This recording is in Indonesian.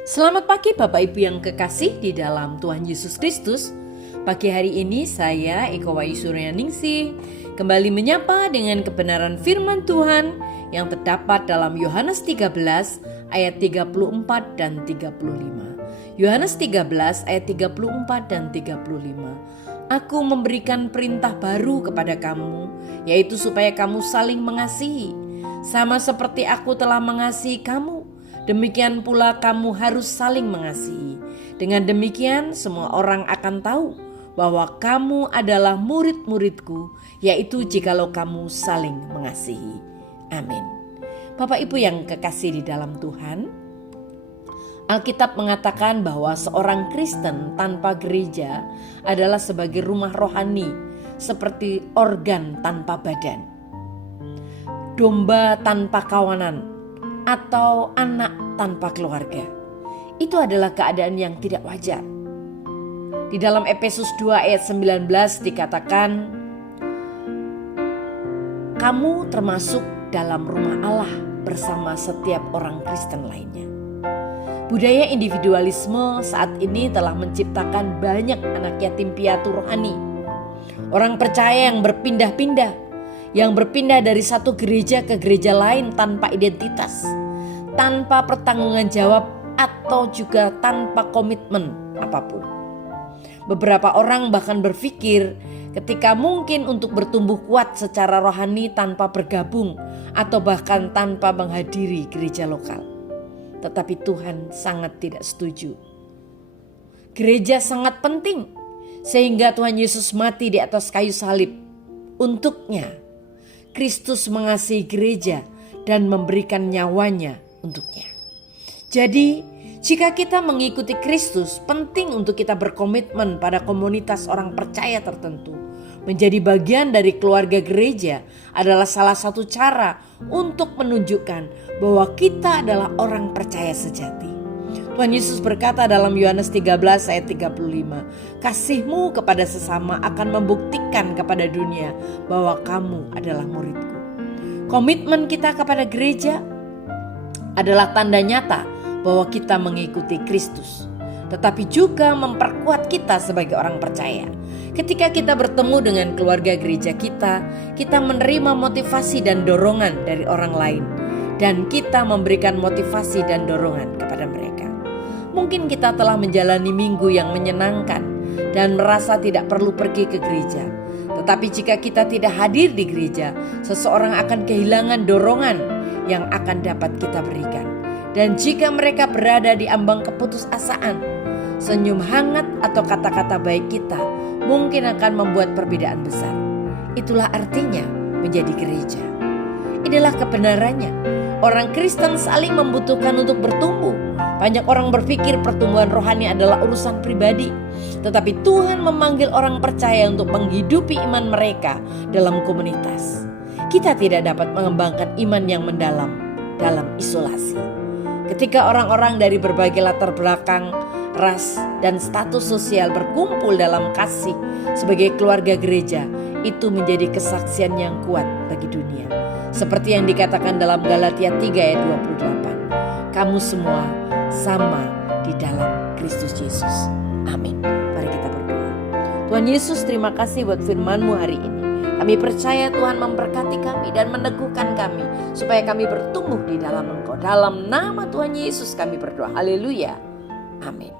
Selamat pagi Bapak Ibu yang kekasih di dalam Tuhan Yesus Kristus. Pagi hari ini saya Eko Wayu Suryaningsih kembali menyapa dengan kebenaran firman Tuhan yang terdapat dalam Yohanes 13 ayat 34 dan 35. Yohanes 13 ayat 34 dan 35. Aku memberikan perintah baru kepada kamu, yaitu supaya kamu saling mengasihi. Sama seperti aku telah mengasihi kamu, demikian pula kamu harus saling mengasihi. Dengan demikian semua orang akan tahu bahwa kamu adalah murid-muridku, yaitu jikalau kamu saling mengasihi. Amin. Bapak Ibu yang kekasih di dalam Tuhan, Alkitab mengatakan bahwa seorang Kristen tanpa gereja adalah sebagai rumah rohani, seperti organ tanpa badan, domba tanpa kawanan, atau anak tanpa keluarga. Itu adalah keadaan yang tidak wajar. Di dalam Efesus 2 ayat 19 dikatakan, kamu termasuk dalam rumah Allah bersama setiap orang Kristen lainnya. Budaya individualisme saat ini telah menciptakan banyak anak yatim piatu rohani. Orang percaya yang berpindah-pindah, yang berpindah dari satu gereja ke gereja lain tanpa identitas, tanpa pertanggungan jawab, atau juga tanpa komitmen apapun. Beberapa orang bahkan berpikir ketika mungkin untuk bertumbuh kuat secara rohani tanpa bergabung atau bahkan tanpa menghadiri gereja lokal. Tetapi Tuhan sangat tidak setuju. Gereja sangat penting sehingga Tuhan Yesus mati di atas kayu salib untuknya. Kristus mengasihi gereja dan memberikan nyawanya untuknya. Jadi, jika kita mengikuti Kristus, penting untuk kita berkomitmen pada komunitas orang percaya tertentu. Menjadi bagian dari keluarga gereja adalah salah satu cara untuk menunjukkan bahwa kita adalah orang percaya sejati. Tuhan Yesus berkata dalam Yohanes 13 ayat 35, kasihmu kepada sesama akan membuktikan kepada dunia bahwa kamu adalah muridku. Komitmen kita kepada gereja adalah tanda nyata bahwa kita mengikuti Kristus, tetapi juga memperkuat kita sebagai orang percaya. Ketika kita bertemu dengan keluarga gereja kita menerima motivasi dan dorongan dari orang lain, dan kita memberikan motivasi dan dorongan kepada mereka. Mungkin kita telah menjalani minggu yang menyenangkan dan merasa tidak perlu pergi ke gereja. Tetapi jika kita tidak hadir di gereja, seseorang akan kehilangan dorongan yang akan dapat kita berikan. Dan jika mereka berada di ambang keputusasaan, senyum hangat atau kata-kata baik kita mungkin akan membuat perbedaan besar. Itulah artinya menjadi gereja. Inilah kebenarannya. Orang Kristen saling membutuhkan untuk bertumbuh. Banyak orang berpikir pertumbuhan rohani adalah urusan pribadi. Tetapi Tuhan memanggil orang percaya untuk menghidupi iman mereka dalam komunitas. Kita tidak dapat mengembangkan iman yang mendalam dalam isolasi. Ketika orang-orang dari berbagai latar belakang, ras, dan status sosial berkumpul dalam kasih sebagai keluarga gereja, itu menjadi kesaksian yang kuat bagi dunia. Seperti yang dikatakan dalam Galatia 3 ayat 28. Kamu semua sama di dalam Kristus Yesus. Amin. Mari kita berdoa. Tuhan Yesus, terima kasih buat firman-Mu hari ini. Kami percaya Tuhan memberkati kami dan meneguhkan kami supaya kami bertumbuh di dalam Engkau. Dalam nama Tuhan Yesus kami berdoa. Haleluya. Amin.